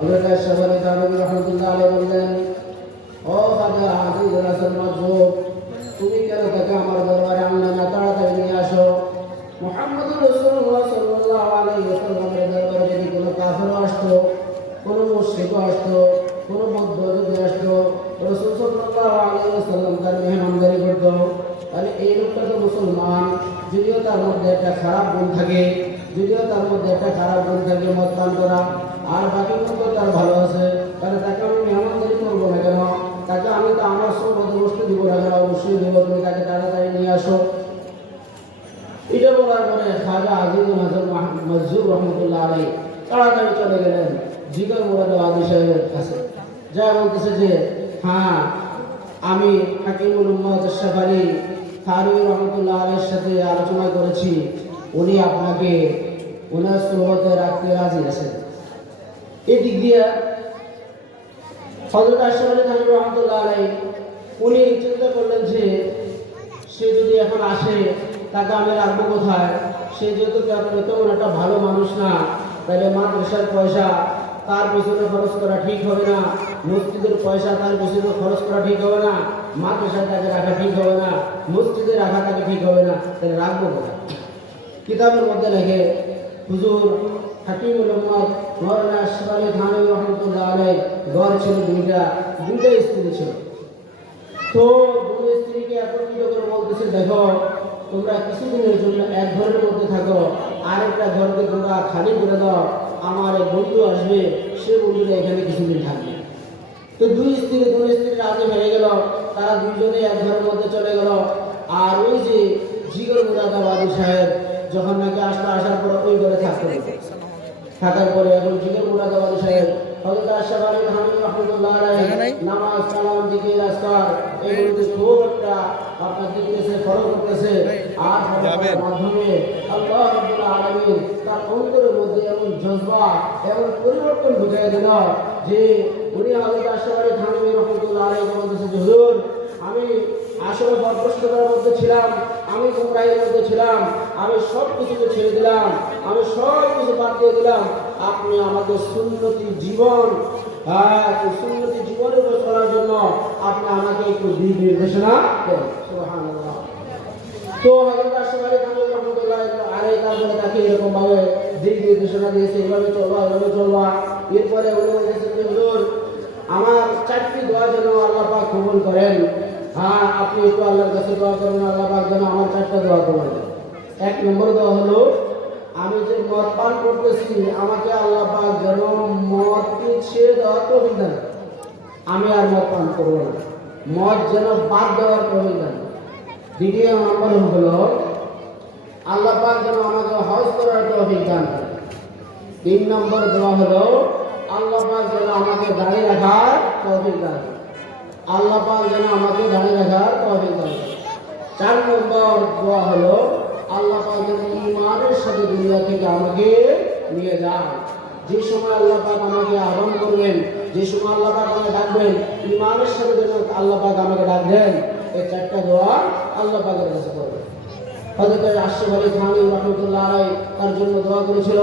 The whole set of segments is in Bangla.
হযরত শাহবানী থানভী রাহমাতুল্লাহ আলাইহি বললেন, ও খাজা আজিজ রাসূল মজুব, তুমি কেন তাকে আমার দরবারে আনলে না? তাড়াতাড়ি নিয়ে আসো। মুহাম্মদুর রাসূলুল্লাহ সাল্লাল্লাহু আলাইহি ওয়াসাল্লামের দরবারে যদি কোনো কাফির আসতো, কোনো মুশরিক আসতো, কোনো বৌদ্ধ যদি আসতো, রাসূল সাল্লাল্লাহু আলাইহি ওয়াসাল্লাম তার মেহমানদারি করতো, তাহলে এই লোকটা তো মুসলমান, যদিও তার মধ্যে একটা খারাপ গুণ থাকে, মদ পান করা, আর বাকি গুণ তো তার ভালো আছে, তাহলে তাকে আমি মেহমানদারি করবো না কেন? তাকে আমি তো আমার সৌভাগ্য বস্তু দিব না কেন? অবশ্যই দিব। তুমি তাকে তাড়াতাড়ি নিয়ে আসো। এটা বলার পরে খাজা আজিজুল হাসান মজুব রহমতুল্লাহ আলাইহি তাড়াতাড়ি চলে গেলেন জিগর মুরাদ আদি সাহেবের কাছে। যা বলতেছে যে, হ্যাঁ, আমি হাকিমুল উম্মত আশরাফ আলী থানভী রহমতুল্লাহ আলাইহির সাথে আলোচনা করেছি, উনি আপনাকে ওনার সোহবতে রাখতে রাজি আছেন। এই দিক দিয়ে হযরত আশরাফ আলী থানভী রহমতুল্লাহ আলাইহি উনি চিন্তা করলেন যে সে যদি এখন আসে তাকে আমি রাখবো কোথায়? সে যেহেতু তেমন একটা ভালো মানুষ না, তাহলে মাদ্রাসার পয়সা তার পিছনে খরচ করা ঠিক হবে না, মসজিদের পয়সা তার পিছনে খরচ করা ঠিক হবে না, মাদ্রাসায় তাকে রাখা ঠিক হবে না, মসজিদে রাখা তাকে ঠিক হবে না, তাহলে রাখবো কোথায়? কিতাবের মধ্যে লেখে, হুজুর হাকিমুল উম্মত মাওলানা আশরাফ আলী থানভী রহমতুল্লাহ আলাইহি ঘর ছিল দুইটা স্ত্রী ছিল। তো দুই স্ত্রীকে একত্রিত করে বলতেছে, দেখো, তোমরা কিছুদিনের জন্য এক ঘরের মধ্যে থাকো, আরেকটা ঘরকে তোমরা খালি করে দাও, আমার এক বন্ধু আসবে, সে বন্ধুরা এখানে কিছুদিন থাকবে। তো দুই স্ত্রী রাজি হয়ে গেল, তারা দুইজনে এক ঘরের মধ্যে চলে গেল। আর ওই যে জিগর মুরাদ আদি সাহেব যখন নাকি আসার পর ওই ঘরে থাকার পরে এখন জিগর মুরাদ আদি সাহেব হযরত আশরাফ আলী থানভী রাহমাতুল্লাহ আলাইহি নামাজ কালাম জিকির আজকার এগুলোতে খুব একটা আপনার দিকে ফলো করতেছে। আর মাধ্যমে আল্লাহ রাব্বুল আলামিন তার অন্তরের মধ্যে এমন জজবা, এমন পরিবর্তন ঢুকিয়ে দিল যে উনি হযরত আশরাফ আলী থানভী রাহমাতুল্লাহ আলাইহি বলতেছে, হুজুর, আমি আসলে বরপষ্টতার মধ্যে ছিলাম, আমি গুমরাহির মধ্যে ছিলাম, আমি সব কিছুকে ছেড়ে দিলাম, আমি সব কিছু বাদ দিয়ে দিলাম। আপনি আমাদের সুন্নতি জীবনের উপর চলার জন্য আপনি আমাকে একটু দিক নির্দেশনা দেন। সুবহানাল্লাহ। তো হযরত আশরাফ আলী থানভী রাহমাতুল্লাহ আলাইহি তারপরে তাকে এরকম ভাবে দিক নির্দেশনা দিয়েছে, এভাবে চলবা। এরপরে উনি বলেছেন, হুজুর, আমার 4টি দোয়া যেন আল্লাহ পাক কবুল করেন। হ্যাঁ, আপনি একটু আল্লাহর কাছে দোয়া করেন, আল্লাহ পাক যেন আমার 4টা দোয়া কবুল করেন। 1 নম্বর দোয়া হলো, আমি যে মদ পান করতেছি, আমাকে আল্লাহ পাক যেন মদকে ছেড়ে দেওয়ার তৌফিক দেন, আমি আর মদ পান করবো না, মদ যেন বাদ দেওয়ার তৌফিক দেন। 2 নম্বর হলো, আল্লাহ পাক যেন আমাকে হজ করার তৌফিক দান করেন। 3 নম্বর দোয়া হলো, আল্লাহ পাক যেন আমাকে দাঁড়িয়ে রাখার তৌফিক দান করেন, আল্লাহ পাক যেন আমাকে দাঁড়িয়ে রাখার তৌফিক দান করেন। 4 নম্বর দোয়া হলো, আল্লাহ পাক যেন ঈমানের সাথে দুনিয়া থেকে আমাকে নিয়ে যান। যে সময় আল্লাহ পাক আমাকে আহ্বান করবেন, যে সময় আল্লাহ পাক আমাকে ডাকবেন, ঈমানের সাথে যেন আল্লাহ পাক আমাকে ডাকবেন। এই 4টা দোয়া আল্লাহ পাকের কাছে করবেন। হযরত আশরাফ আলী থানভী রাহমাতুল্লাহ আলাইহি তার জন্য দোয়া করেছিল,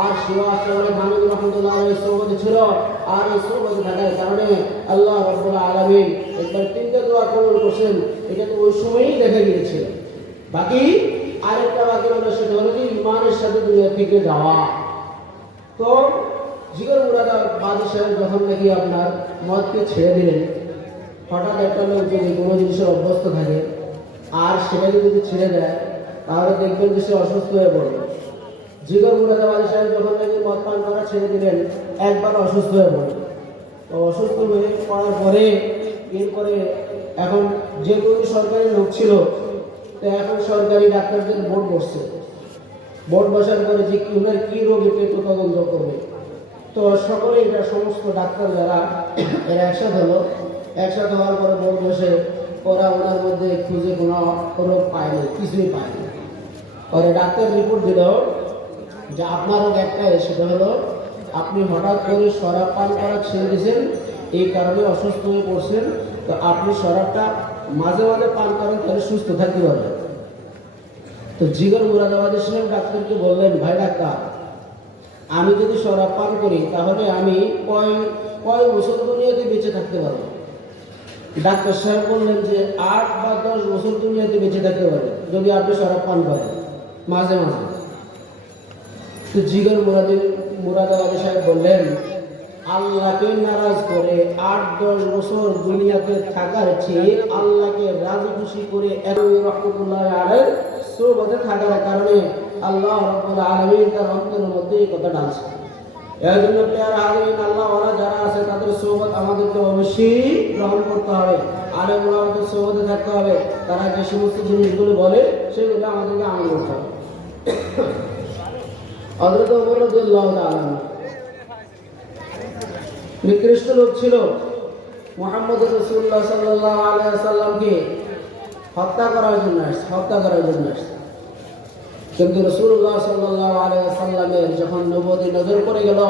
আর আশরাফ আলী থানভী রাহমাতুল্লাহ আলাইহি সোহবতে ছিল, আর এই সোহবতে থাকার কারণে আল্লাহ রাব্বুল আলামিন একবার 3টা দোয়া কবুল করেছেন। এটা তো ওই সময়ই দেখা গিয়েছে। বাকি আরেকটা বাকি হলো, সেটা হলো যে ঈমানের সাথে দুনিয়া থেকে যাওয়া। তো জিগর মুরাদ আদি সাহেব যখন নাকি আপনার মদকে ছেড়ে দিলেন, হঠাৎ একটা লোক যদি কোনো জিনিসের অভ্যস্ত থাকে আর সেটাকে যদি ছেড়ে দেয়, তাহলে দেখবেন যে সে অসুস্থ হয়ে পড়বে। জিগর মুরাদ আদি সাহেব যখন নাকি মদ পান করা ছেড়ে দিলেন, একবার অসুস্থ হয়ে পড়বে। তো অসুস্থ হয়ে পড়ার পরে এরপরে এখন যেহেতু সরকারি লোক ছিল, তো এখন সরকারি ডাক্তারদের বোর্ড বসছে। বোর্ড বসার পরে যে উনার কি রোগ, এটা তো তদন্ত করবে। তো সকলে এটা সমস্ত ডাক্তার যারা এরা একসাথে হওয়ার পরে বোর্ড বসে ওরা ওনার মধ্যে খুঁজে কোনো রোগ পায়নি, কিছুই পায়নি। পরে ডাক্তার রিপোর্ট দিল যে আপনার রোগ একটাই, সেটা হলো আপনি হঠাৎ করে শরাব পান করা ছেড়ে দিয়েছেন, এই কারণে অসুস্থ হয়ে পড়ছেন। তো আপনি শরাবটা মাঝে মাঝে পান করেন, তাহলে সুস্থ থাকতে পারবেন। তো জিগর মুরাদ আদি সাহেব ডাক্তারকে বললেন, ভাই ডাক্তার, আমি যদি শরাব পান করি তাহলে আমি কয় কয় বছর দুনিয়াতে বেঁচে থাকতে পারবো? ডাক্তার সাহেব বললেন যে 8 বা 10 বছর দুনিয়াতে বেঁচে থাকতে পারে যদি আপনি শরাব পান করেন মাঝে মাঝে। তো জিগর মুরাদাবাদী সাহেব বললেন, আল্লাহকে নারাজ করে 8-10 বছর দুনিয়াতে থাকার চেয়ে আল্লাহকে রাজি খুশি করে রহমতুল্লাহ আলাইহির সোহবতে থাকার কারণে আল্লাহ রাব্বুল আলামিন তার অন্তরের মধ্যে এই কথা ডালছে। এর জন্য প্রিয় হাজিরিন, আল্লাহ ওয়ালা যারা আছে তাদের সোহবত আমাদেরকে অবশ্যই গ্রহণ করতে হবে, আলেম ওলামাদের সোহবতে থাকতে হবে। তারা যে সমস্ত জিনিসগুলো বলে সেগুলো আমাদেরকে আমল করতে হবে। হযরত ওমর রাদিয়াল্লাহু তাআলা নিকৃষ্ট লোক ছিল, মুহাম্মদ রাসূলুল্লাহ সাল্লাল্লাহু আলাইহি ওয়াসাল্লামকে হত্যা করার জন্য আসছে। কিন্তু রাসূলুল্লাহ সাল্লাল্লাহু আলাইহি ওয়াসাল্লামের যখন নবুয়তি নজর পড়ে গেল,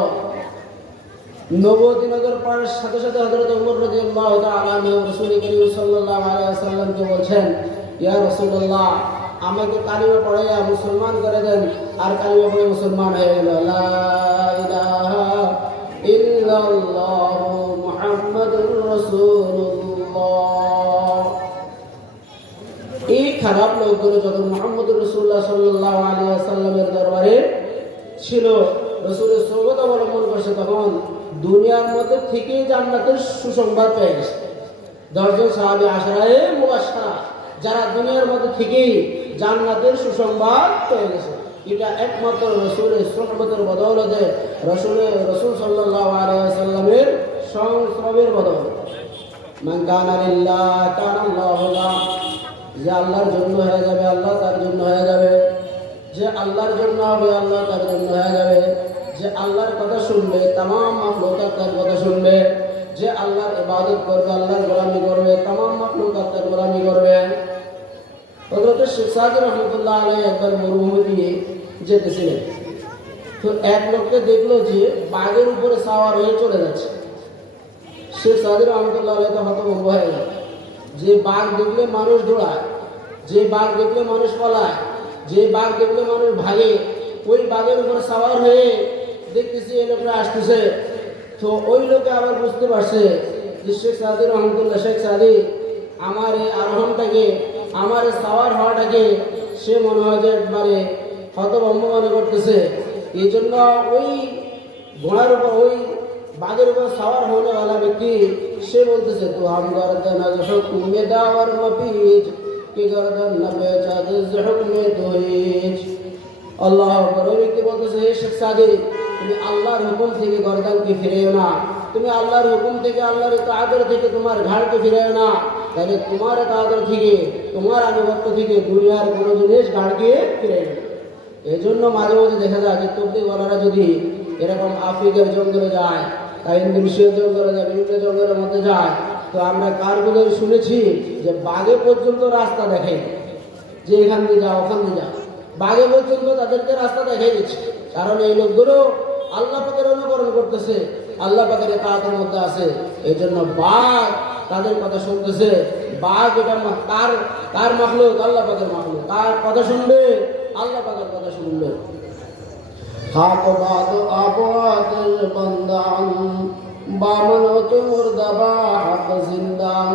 নবুয়তি নজর পড়ার সাথে সাথে হযরত ওমর রাদিয়াল্লাহু তাআলা আনহু রাসূল করিম সাল্লাল্লাহু আলাইহি ওয়াসাল্লামকে বলছেন, ইয়া রাসূলুল্লাহ, আমাকে কালিমা পড়াইয়া মুসলমান করে দেন। আর কালিমা পড়ে মুসলমান হয়ে গেল, লা ইলাহা ইল্লাল্লাহু মুহাম্মাদুর রাসূলুল্লাহ। এই খারাপ লোকগুলো যখন মুহাম্মদুর রাসূলুল্লাহ সাল্লাল্লাহু আলাইহি ওয়াসাল্লামের দরবারে ছিল, রাসূলের সোহবত অবলম্বন করছে, তখন দুনিয়ার মধ্যে থেকে জান্নাতের সুসংবাদ পেয়ে গেছে। 10 জন সাহাবী আশরায়ে মুবাশশারা যারা দুনিয়ার মধ্যে থেকেই জান্নাতের সুসংবাদ পেয়ে গেছে, এটা একমাত্র রাসূলের সোহবতের বদৌলতে, রাসূল সাল্লাল্লাহু আলাইহি ওয়াসাল্লামের সংস্রবের বদৌলতে। মান কানা লিল্লাহ কানা আল্লাহু লাহ, যে আল্লাহর জন্য হয়ে যাবে আল্লাহ তার জন্য হয়ে যাবে, যে আল্লাহর জন্য হবে আল্লাহ তার জন্য হয়ে যাবে, যে আল্লাহর কথা শুনবে तमाम মাখলুকাত তার কথা শুনবে, যে আল্লাহর ইবাদত করবে আল্লাহর গোলামি করবে तमाम মাখলুকাত তার গোলামি করবে। হযরত শেখ সাদি রহমাতুল্লাহ আলাইহি একবার মরুভূমি দিয়ে যেতেছিলেন, তো এক লোককে দেখলো যে বাঘের উপরে সাওয়ার হয়ে চলে যাচ্ছে। শেখ সাদি রহমাতুল্লাহ আলাইহি তো হতভম্ব হয়ে গেল। যে বাঘ দেখলে মানুষ দৌড়ায়, যে বাঘ দেখলে মানুষ পলায়, যে বাঘ দেখলে মানুষ ভাগে, ওই বাঘের উপরে সাওয়ার হয়ে দেখতেছি এই লোকরা আসতেছে। তো ওই লোকে আবার বুঝতে পারছে যে শেখ সাদি রহমতুল্লাহ, শেখ সাদি আমার এই আরোহণটাকে, আমার এই সাওয়ার হওয়াটাকে সে মনে হয় যে একবারে হতভম্ব মনে করতেছে। এই জন্য ওই ঘোড়ার উপর, ওই বাঘের উপর সাওয়ার होने ব্যক্তি সে বলতেছে, তো हम गर्दन अज हुक्म दावर मपीज कि गर्दन न बेचा जिस हुक्म दोहिज। আল্লাহ আকবার। ওই ব্যক্তি বলতেছে, হে শেখ সাদি, তুমি আল্লাহর হুকুম থেকে গর্দানকে ফিরিও না, তুমি আল্লাহর হুকুম থেকে, আল্লাহর ইতাআতের থেকে তোমার ঘাড়কে ফিরিও না, তাহলে তোমার ইতাআতের থেকে, তোমার আনুগত্য থেকে দুনিয়ার কোনো জিনিস ঘাড়কে ফিরে না। এই জন্য মাঝে মাঝে দেখা যায় যে তবলিগওয়ালারা যদি এরকম আফ্রিকার জঙ্গলে যায়, তাই ইন্দোনেশিয়ার জঙ্গলে যায়, বিভিন্ন জঙ্গলের মধ্যে যায়, তো আমরা কারগুলো শুনেছি যে বাঘে পর্যন্ত রাস্তা দেখাই, যে এখান দিয়ে যাও ওখান দিয়ে যাও, বাঘে পর্যন্ত তাদেরকে রাস্তা দেখাই দিচ্ছে। কারণ এই লোকগুলো আল্লাহ পাকের অনুকরণ করতেছে, আল্লাহ পাকের ইতাআতের মধ্যে আছে। এই জন্য বাঘ তাদের কথা শুনতেছে। বাঘ এটা কার মাখলুক? আল্লাহ পাকের মাখলুক। কার কথা শুনবে? আল্লাহ পাকের কথা শুনবে। হাক বাদ আবাদের বান্দান বামনত মুর্দাবা হাক জিন্দান।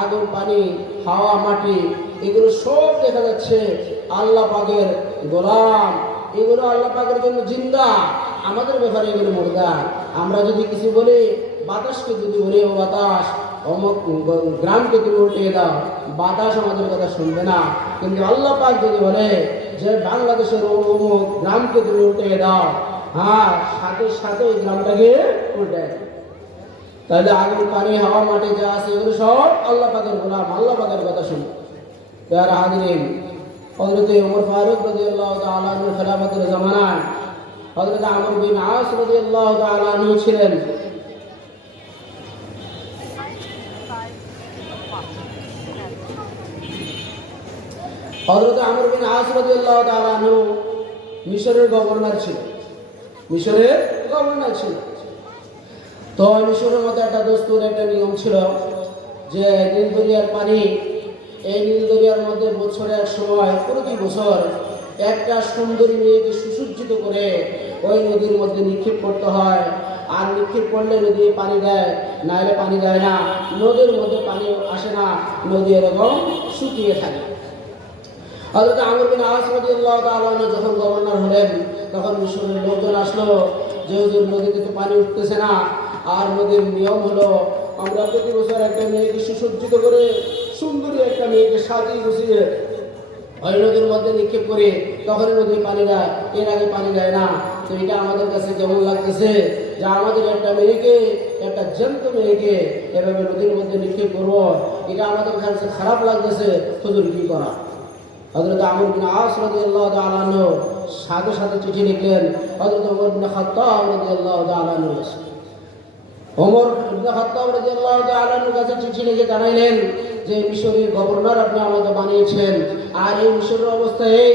আগুন, পানি, হাওয়া, মাটি, এগুলো সব দেখা যাচ্ছে আল্লাহ পাকের গোলাম। এগুলো আল্লাহ পাকের জন্য জিন্দা, আমাদের ব্যাপারে এগুলো মুর্দা। আমরা যদি কিছু বলি, বাতাসকে যদি বলি, ও বাতাস অমুক গ্রামকে তুমি উল্টে দাও, বাতাস আমাদের কথা শুনবে না। কিন্তু আল্লাহ পাক যদি বলে যে বাংলাদেশের অমুক গ্রামকে তুমি উল্টে দাও, হ্যাঁ, সাথে সাথে ওই গ্রামটাকে উল্টে। তাহলে আগুন, পানি, হাওয়া, মাটি যা আছে এগুলো সব আল্লাহ পাকের গোলাম, আল্লাহ পাকের কথা শুনবে। প্যারা হাজিরিন, হযরত ওমর ফারুক রাদিয়াল্লাহু তাআলা আনহুর খেলাফতের জামানায় হযরত আমর বিন আস রাদিয়াল্লাহু তাআলা আনহু ছিলেন। হযরত আমর বিন আস রাদিয়াল্লাহু তাআলা আনহু মিশরের গভর্নর ছিলেন, মিশরের গভর্নর ছিলেন। তো মিশরের মধ্যে একটা দস্তুর, একটা নিয়ম ছিল যে নীল দরিয়ার পানি, এই নীল দরিয়ার মধ্যে বছরে এক সময় প্রতি বছর একটা সুন্দরী মেয়েকে সুসজ্জিত করে ওই নদীর মধ্যে নিক্ষেপ করতে হয়। আর নিক্ষেপ করলে নদী পানি দেয়, নাহলে পানি দেয় না। নদীর মধ্যে পানি আসে না, নদী এরকম শুকিয়ে থাকে। হযরত আমর বিন আস রাদিয়াল্লাহু তাআলা যখন গভর্নর হলেন, তখন মিশরের লোকজন আসলো যে হুজুর নদীতে তো পানি উঠতেছে না, আর নদীর নিয়ম হলো আমরা প্রতি বছর একটা মেয়েকে সুসজ্জিত করে সুন্দরী একটা মেয়েকে সাজিয়ে গুছিয়ে ওই নদীর মধ্যে নিক্ষেপ করে তখনই নদী পানি দেয়, এর আগে পানি দেয় না। তো এটা আমাদের কাছে কেমন লাগতেছে যে আমাদের একটা মেয়েকে, একটা জ্যান্ত মেয়েকে এভাবে নদীর মধ্যে নিক্ষেপ করবো, এটা আমাদের কাছে খারাপ লাগতেছে। হুজুর কি করা? হযরত আমর বিন আস রাদিয়াল্লাহু তাআলা আনহু সাথে সাথে চিঠি লিখলেন হযরত ওমর বিন খাত্তাব রাদিয়াল্লাহু তাআলা আনহু। ওমর বিন খাত্তাব রাদিয়াল্লাহু তাআলা আনহুর কাছে চিঠি লিখে জানাইলেন যে মিশরের গভর্নর আপনি আমাকে বানিয়েছেন, আর এই মিশরের অবস্থা এই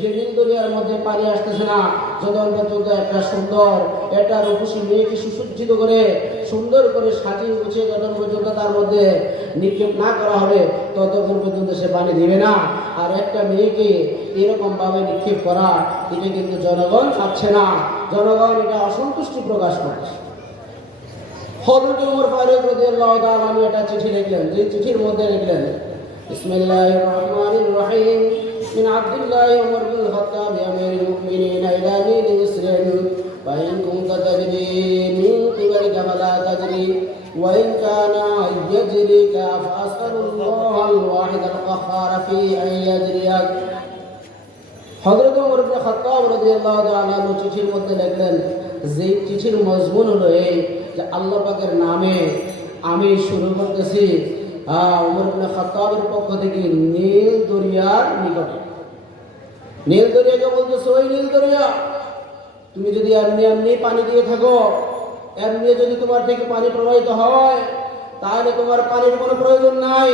যে নীল দরিয়ার মধ্যে পানি আসতেছে না। যতক্ষণ পর্যন্ত একটা সুন্দর একটা রূপসী মেয়েকে সুসজ্জিত করে সুন্দর করে সাজিয়ে গুছিয়ে যতক্ষণ পর্যন্ত তার মধ্যে নিক্ষেপ না করা হবে ততক্ষণ পর্যন্ত সে পানি দিবে না। আর একটা মেয়েকে এরকম ভাবে নিক্ষেপ করা, এটা কিন্তু জনগণ চাচ্ছে না, জনগণ এটা অসন্তুষ্টি প্রকাশ করছে। হযরত ওমর ফারুক রাদিয়াল্লাহু তাআলা আনহু একটা চিঠি লিখলেন, যে চিঠির মধ্যে লিখলেন বিসমিল্লাহির রহমানির রহিম من عبد الله عمر بن الخطاب أمير المؤمنين إلى ميل مصر وإن كنت تجري من قبلك فلا تجري وإن كان يجريك فأسأل الله الواحد القهار في أن يجريك। হযরত ওমর ইবনে খাত্তাব রাদিয়াল্লাহু তাআলা আনহু চিঠির মধ্যে লিখলেন, যে চিঠির মজমুন হলো এই যে আল্লাহ পাকের নামে আমি শুরু করতেছি ওমর ইবনে খাত্তাবের পক্ষ থেকে নীল দরিয়ার নিকটে। নীল দরিয়াকে বলতেছে, ওই নীল দরিয়া তুমি যদি এমনি এমনি পানি দিয়ে থাকো, এমনি যদি তোমার থেকে পানি প্রবাহিত হয়, তাহলে তোমার পানির কোনো প্রয়োজন নাই,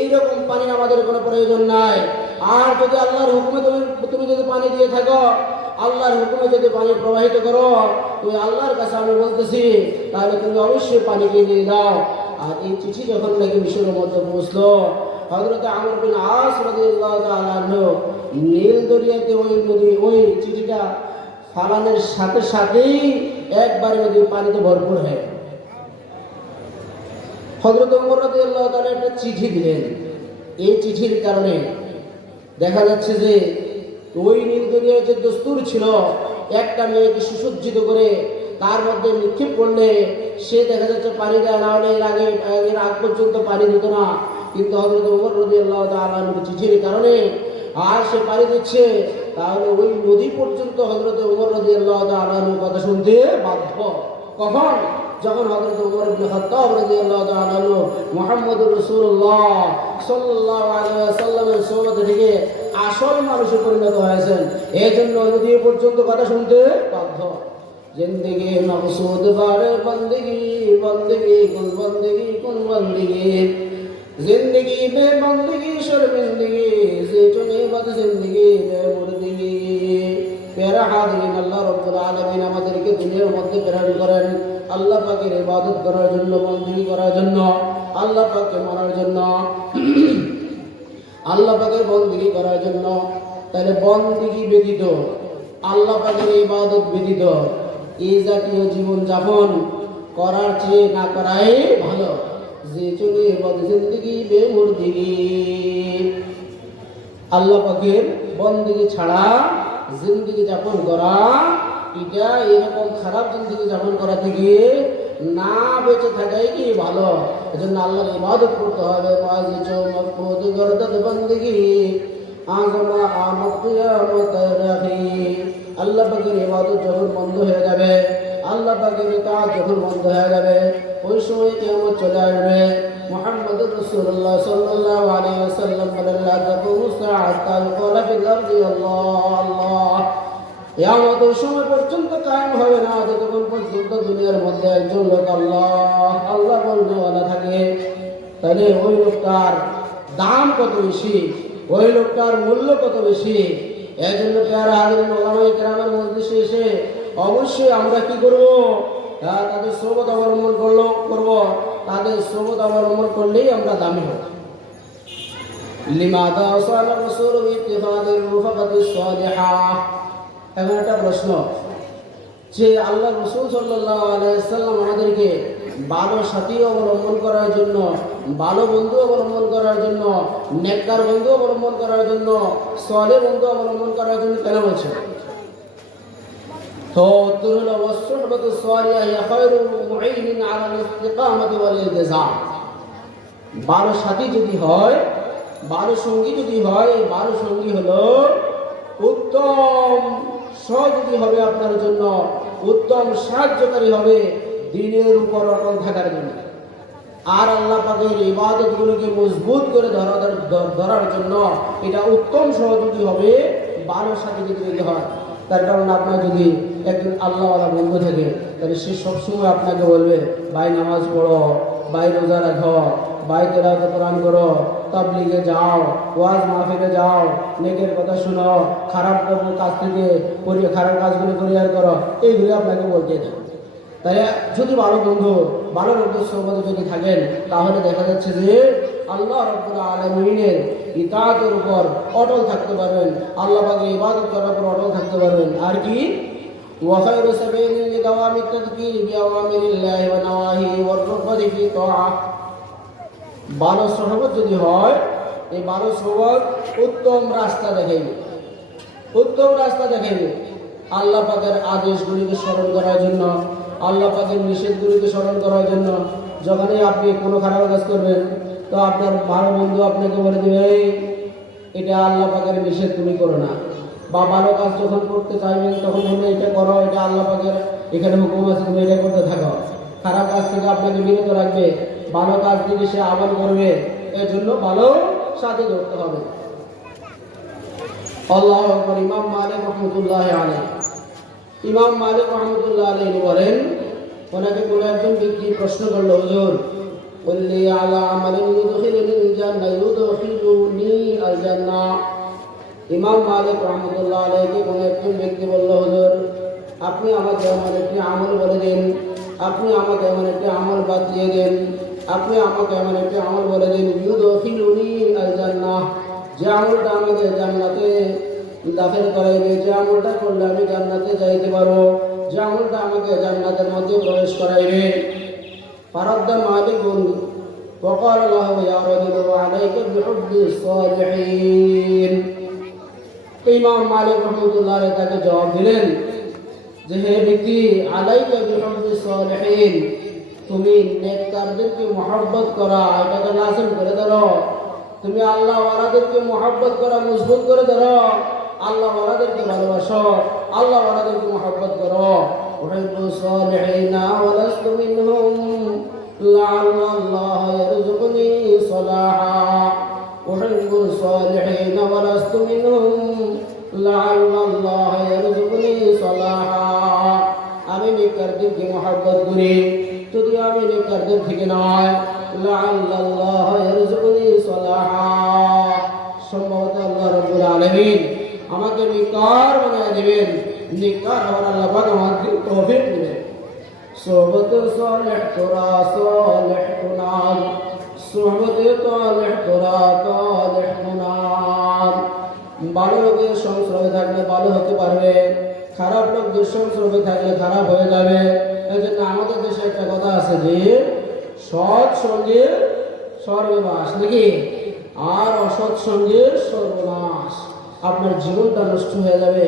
এইরকম পানি আমাদের কোনো প্রয়োজন নাই। আর যদি আল্লাহর হুকুমে তুমি যদি পানি দিয়ে থাকো, আল্লাহর হুকুমে যদি পানি প্রবাহিত করো, তুমি আল্লাহর কাছে আমি বলতেছি, তাহলে তুমি অবশ্যই পানিকে দিয়ে দাও। আর এই চিঠি যখন নাকি মিশরের মধ্যে পৌঁছলো, হযরত আমর বিন আস রাদিয়াল্লাহু তাআলা আনহু নীল দরিয়াতে ওই চিঠিটা ফালানের সাথে সাথেই একবারে নদীর পানিতে ভরপুর হয়। হযরত ওমর রাদিয়াল্লাহু তাআলা একটা চিঠি দিলেন। এই চিঠির কারণে দেখা যাচ্ছে যে ওই নীল দরিয়ার যে দস্তুর ছিল একটা মেয়েকে সুসজ্জিত করে তার মধ্যে নিক্ষেপ করলে সে দেখা যাচ্ছে পানি দেয়, না হলে এর আগ পর্যন্ত পানি দিত না। কিন্তু হযরত ওমর রাদিয়াল্লাহু তাআলা আনহুর চিঠির কারণে আর সে পানি দিচ্ছে, তাহলে ওই নদী পর্যন্ত হযরত ওমর রাদিয়াল্লাহু তাআলা আনহুর কথা শুনতে বাধ্য। কখন? যখন হযরত ওমর ইবনে খাত্তাব রাদিয়াল্লাহু তাআলা আনহু মুহাম্মদুর রাসূলুল্লাহ সাল্লাল্লাহু আলাইহি ওয়াসাল্লামের সোহবত থেকে আসল মানুষে পরিণত হয়েছেন, এই জন্য নদী পর্যন্ত কথা শুনতে বাধ্য। जिंदगी मकसूद बारे बंदगी बंदगी कुन बंदगी जिंदगी में बंदगी शर्मिंदगी से चुनी बद जिंदगी में मुर्दगी। प्यारा हाज़रीन, আল্লাহ রাব্বুল আলামিন আমাদেরকে দুনিয়ার মধ্যে প্রেরণ করেন আল্লাহ পাকের ইবাদত করার জন্য, বندگی করার জন্য, আল্লাহ পাককে মানার জন্য, আল্লাহ পাকের বندگی করার জন্য। তাহলে বندگی ব্যতীত, আল্লাহ পাকের ইবাদত ব্যতীত এই জাতীয় জীবন যাপন করার চেয়ে না করাই ভালো। যে চলে জিন্দগি বেমুর্দিগি, আল্লাহ পাকের বন্দগি ছাড়া জিন্দগি যাপন করা, এটা এরকম খারাপ জিন্দগি যাপন করা থেকে না বেঁচে থাকাই কি ভালো। এজন্য আল্লাহর ইবাদত করতে হবে। বন্দগি আজমা আমত কিয়ামত রাহি। আল্লাহ পাকের ইবাদত যখন বন্ধ হয়ে যাবে, আল্লাহ পাকের ইতাআত যখন বন্ধ হয়ে যাবে, ওই সময় কিয়ামত চলে আসবে। মুহাম্মদুর রাসূলুল্লাহ সাল্লাল্লাহু আলাইহি ওয়াসাল্লাম বলেন, লা তাকুমু সাআতা ইয়াকুলু ফিল আরদি আল্লাহ আল্লাহ। কিয়ামত ওই সময় পর্যন্ত কায়েম হবে না যতক্ষণ পর্যন্ত দুনিয়ার মধ্যে একজন লোক আল্লাহ আল্লাহ বলনেওয়ালা থাকে। তাহলে ওই লোকটার দাম কত বেশি, ওই লোকটার মূল্য কত বেশি। এই জন্য প্যারা হাজিরিন ওলামায়ে কেরামের মজলিসে এসে অবশ্যই আমরা কি করব? তাদের সোহবত অবলম্বন করব। তাদের সোহবত অবলম্বন করলেই আমরা দামি হব। লিমাদা ওয়াসানা রাসূল বিইত্তিখাযির রুফাকাতিস সালিহা। এখন একটা প্রশ্ন, যে আল্লাহ রাসূল সাল্লাল্লাহু আলাইহি সাল্লাম আমাদেরকে ভালো সাথী অবলম্বন করার জন্য, ভালো বন্ধু অবলম্বন করার জন্য, নেককার বন্ধু অবলম্বন করার জন্য, সালেহ বন্ধু অবলম্বন করার জন্য কেন বলছেন? তো উত্তর হলো ওয়াসসুহবাতু সালিহা হিয়া খায়রুল মুঈনিন আলাল ইস্তিকামাতি ওয়াল ইলতিজাম। ভালো সাথী যদি হয়, ভালো সঙ্গী যদি হয়, এই ভালো সঙ্গী হলো উত্তম সহযোগী হবে আপনার জন্য, উত্তম সাহায্যকারী হবে দ্বীনের উপর অটল থাকার জন্য। আর আল্লাহ পাকের ইবাদতগুলোকে মজবুত করে ধরার জন্য এটা উত্তম সহযোগী হবে ভালো সাথী যদি হয়। তার কারণ আপনার যদি একজন আল্লাহওয়ালা বন্ধু থাকে, তাহলে সে সবসময় আপনাকে বলবে, ভাই নামাজ পড়ো, ভাই রোজা রাখো, ভাই তেলাওয়াত কোরআন করো, তাবলীগে যাও, ওয়াজ মাহফিলে যাও, নেকের কথা শুনো, খারাপ কাজ থেকে খারাপ কাজগুলো পরিহার করো, এইগুলো আপনাকে বলতে থাকে। তাই যদি ভালো বন্ধু, ভালো লোকদের সহবাদে যদি থাকেন, তাহলে দেখা যাচ্ছে যে আল্লাহ রাব্বুল আলামিনের ইতাআতের উপর অটল থাকতে পারবেন, আল্লাহ পাকের ইবাদত করার উপর অটল থাকতে পারবেন। আর কি ওয়া খায়রু সাবিলিন লিদাওয়ামিত তাযকির বিআওয়ামিরিল্লাহি ওয়া নাওয়াহিহি ওয়ার রগবাতি ফি তাআহ। ভালো সহবত যদি হয়, এই ভালো সহবত উত্তম রাস্তা দেখাইবে, উত্তম রাস্তা দেখাইবে আল্লাহ পাকের আদেশগুলিকে স্মরণ করার জন্য, আল্লাহ পাকের নিষেধগুলিকে স্মরণ করার জন্য। যখনই আপনি কোনো খারাপ কাজ করবেন, তো আপনার ভালো বন্ধু আপনাকে বলে দেবে, এটা আল্লাহ পাকের নিষেধ, তুমি করো না। বা ভালো কাজ যখন করতে চাইবেন, তখন বলবে এটা করো, এটা আল্লাহ পাকের এখানে হুকুম আছে, তুমি এটা করতে থাকো। খারাপ কাজ থেকে আপনাকে বিরত রাখবে, ভালো কাজ থেকে সে আমল করবে। এর জন্য ভালো সাথে ধরতে হবে। আল্লাহু আকবার। ইমাম মালিক রাহমাতুল্লাহি আলাইহি, ইমাম মালিক রাহমাতুল্লাহি আলাইহি বলেন, ওনাকে কোনো একজন ব্যক্তি প্রশ্ন করলো, হুজুর কুল্লি আলা আমালিন ইউদখিলুনি জান্নাহ ইউদখিলুনি আল জান্নাহ। ইমাম মালিক রাহমাতুল্লাহি আলাইহি কোনো একজন ব্যক্তি বলল, হুজুর আপনি আমাকে এমন একটি আমল বলে দিন, আপনি আমাকে এমন একটি আমল বাতলিয়ে দিন, আপনি আমাকে এমন একটি আমল বলে দিন, ইউদখিলুনি আল জান্নাহ, যে আমলটা আমাকে জান্নাতে দাখিল করাইবে, যে আমলটা করলে আমি জান্নাতে যাইতে পারবো, যে আমলটা আমাকে জান্নাতের মধ্যে প্রবেশ করাইবে। ফারাদ্দা মালিকুন ওয়াকাল লাহু ইয়া রাজুলু আলাইকা বিহুব্বিস সালিহিন। ইমাম মালিক রাহমাতুল্লাহ আলাইহি তাকে জবাব দিলেন যে, হে ব্যক্তি, আলাইকা বিহুব্বিস সালিহিন, তুমি নেককারদেরকে মহব্বত করা, এটাকে লাজিম করে ধরো। তুমি আল্লাহ ওয়ালাদেরকে মহব্বত করা মজবুত করে ধরো, আল্লাহ ওয়ালাদেরকে ভালোবাসো, আল্লাহ ওয়ালাদেরকে মহব্বত করো। উহিব্বুস সালিহিনা ওয়া লাস্তু মিনহুম লাআল্লাল্লাহ ইয়ারযুকুনি সালাহা। উহিব্বুস সালিহিনা ওয়া লাস্তু মিনহুম লাআল্লাল্লাহ ইয়ারযুকুনি সালাহা। আমি নেককারদেরকে মহব্বত করি, যদি আমি নেককারদের থেকে নয়, লাআল্লাল্লাহ ইয়ারযুকুনি সালাহা, সম্ভবত আল্লাহ রাব্বুল আলামিন আমাকে নেককার বানিয়ে দিবেন, নেককার হওয়ার আল্লাহ পাক আমাকে তৌফিক দিবেন। সোহবত সালেহ তোরা সালেহ কুনাল, সোহবত সালেহ তোরা সালেহ কুনাল। ভালো লোকের সংস্রবে থাকলে ভালো হতে পারবে, খারাপ লোকদের সংস্রবে থাকলে খারাপ হয়ে যাবে। এই জন্য আমাদের দেশে একটা কথা আছে যে সৎ সঙ্গে সর্বনাশ, নাকি? আর অসৎ সঙ্গে সর্বনাশ। আপনার জীবনটা নষ্ট হয়ে যাবে,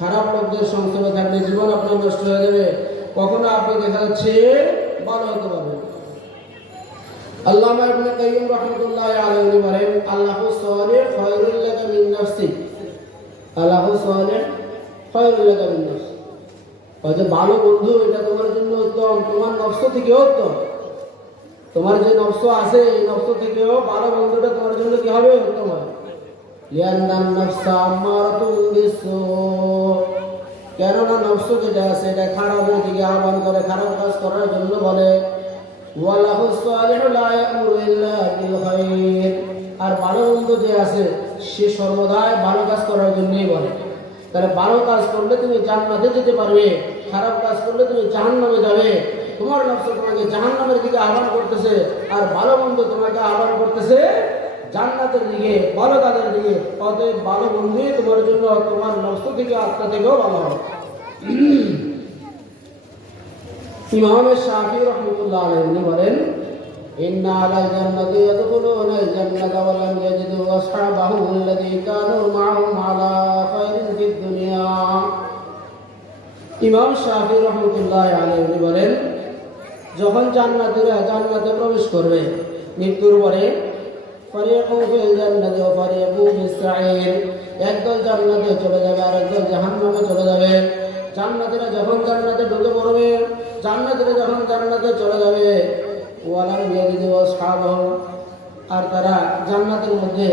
খারাপ লোকদের সংস্রবে থাকলে জীবন আপনার নষ্ট হয়ে যাবে। কখনো আপনি দেখা যাচ্ছে ভালো হতে পারবেন। আল্লামা ইবনে কাইয়্যিম রাহমাতুল্লাহি আলাইহি বলেন, আল্লাহু সালিহ খায়রুল লাকা মিন নাফসিক, আল্লাহু সালিহ খায়রুল লাকা মিন নাফসিক। যে ভালো বন্ধু এটা তোমার জন্য উত্তম, তোমার নফস থেকেও উত্তম। তোমার যে নফস আছে, এই নফস থেকেও ভালো বন্ধুটা তোমার জন্য কি হবে? উত্তম হবে। লিআন্নান নাফসা আমারাতুন বিসু, কেননা নফস যেটা আছে এটা খারাপের দিকে আহ্বান করে, খারাপ কাজ করার জন্য বলে। ওয়ালাহু সালিহু লা ইয়ামুরু ইল্লা বিল খায়র, আর ভালো বন্ধু যে আছে সে সর্বদাই ভালো কাজ করার জন্যই বলে। তাহলে ভালো কাজ করলে তুমি জান্নাতে যেতে পারবে, খারাপ কাজ করলে তুমি জাহান্নামে যাবে। তোমার নফস তোমাকে জাহান্নামের দিকে আহ্বান করতেছে, আর ভালো বন্ধু তোমাকে আহ্বান করতেছে জান্নাতের দিকে, ভালো কাজের দিকে। অতএব ভালো বন্ধুই তোমার জন্য তোমার নফস থেকে, আত্মা থেকেও ভালো হবে। ইমাম শাফি রাহমাতুল্লাহ আলাইহি বলেন, ইন্না আলাল জান্নাতি ইয়াদখুলুনা আল জান্নাতা ওয়া লাম ইয়াজিদু আসহাবাহু আল্লাযী কানু মা'হুম আলা খায়রিন ফিদ দুনিয়া। ইমাম শাফি রাহমাতুল্লাহ আলাইহি বলেন, যখন জান্নাতীরা জান্নাতে প্রবেশ করবে মৃত্যুর পরে, ফারিকু ফিল জান্নাতি ওয়া ফারিকু ফিস সাঈর, একদল জান্নাতে চলে যাবে আর একদল জাহান্নামে চলে যাবে। জান্নাতীরা যখন জান্নাতে ঢুকে পড়বে, জান্নাতীরা যখন জান্নাতে চলে যাবে, ওয়ালাম ইয়াজিদু আসহাবাহু, আর তারা জান্নাতের মধ্যে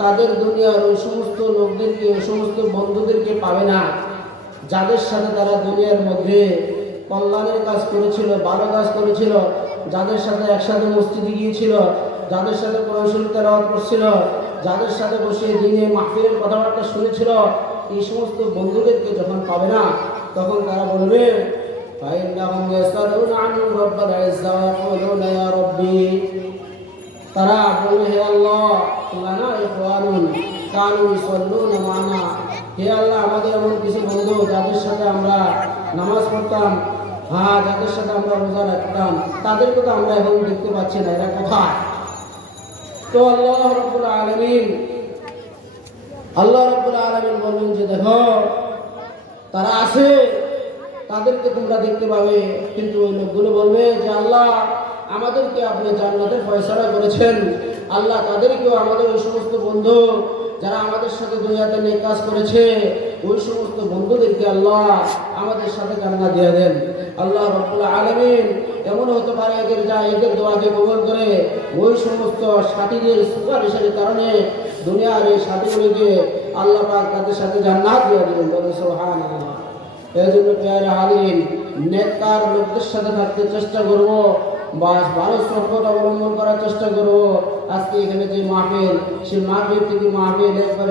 তাদের দুনিয়ার ওই সমস্ত লোকদেরকে, ওই সমস্ত বন্ধুদেরকে পাবে না যাদের সাথে তারা দুনিয়ার মধ্যে কল্যাণের কাজ করেছিল, ভালো কাজ করেছিল, যাদের সাথে একসাথে মসজিদে গিয়েছিল, যাদের সাথে কোরআন শরীফ তেলাওয়াত করছিল, যাদের সাথে বসে দিনে মাহফিলের কথাবার্তা শুনেছিল, এই সমস্ত বন্ধুদেরকে যখন পাবে না, তখন তারা বলবে, ফাইন্নাহুম ইয়াসআলুনা আন রাব্বিল ইজ্জা ওয়া ইয়াকুলুনা ইয়া রাব্বি, তারা বলবে, হে আল্লাহ, লানা ইখওয়ানুন কানু ইসাল্লুনা মা'না, হে আল্লাহ, আমাদের এমন কিছু বন্ধু যাদের সাথে আমরা নামাজ পড়তাম, হ্যাঁ, যাদের সাথে আমরা রোজা রাখতাম, তাদেরকে তো আমরা এখন দেখতে পাচ্ছি না, এরা কোথায়? তো আল্লাহ রাব্বুল আলামিন বলবেন যে, দেখো, তারা আছে, তাদেরকে তোমরা দেখতে পাবে। কিন্তু ওই লোকগুলো বলবে যে, আল্লাহ, আমাদেরকে আপনি জান্নাতের ফয়সালা করেছেন, আল্লাহ, তাদেরকেও, আমাদের ওই সমস্ত বন্ধু যারা আমাদের সাথে দুনিয়াতে নেক কাজ করেছে, ওই সমস্ত বন্ধুদেরকে আল্লাহ আমাদের সাথে জান্নাত দিয়ে দেন। আল্লাহ রাব্বুল আলামিন এমন হতে পারে এদের দোয়াকে কবুল করে ওই সমস্ত সাথীদের সুপারিশের কারণে দুনিয়ার এই সাথীগুলিকে আল্লাহ পাক তাদের সাথে জান্নাত দিয়ে দেবেন। বলে সুবহানাল্লাহ। এই জন্য প্রিয় হাজিরিন, নেককার লোকদের সাথে থাকতে চেষ্টা করব, ভালো সম্পর্ক অবলম্বন করার চেষ্টা করব। আজকে এখানে যে মাহফিল, সেই মাহফিল থেকে মাহফিল একবার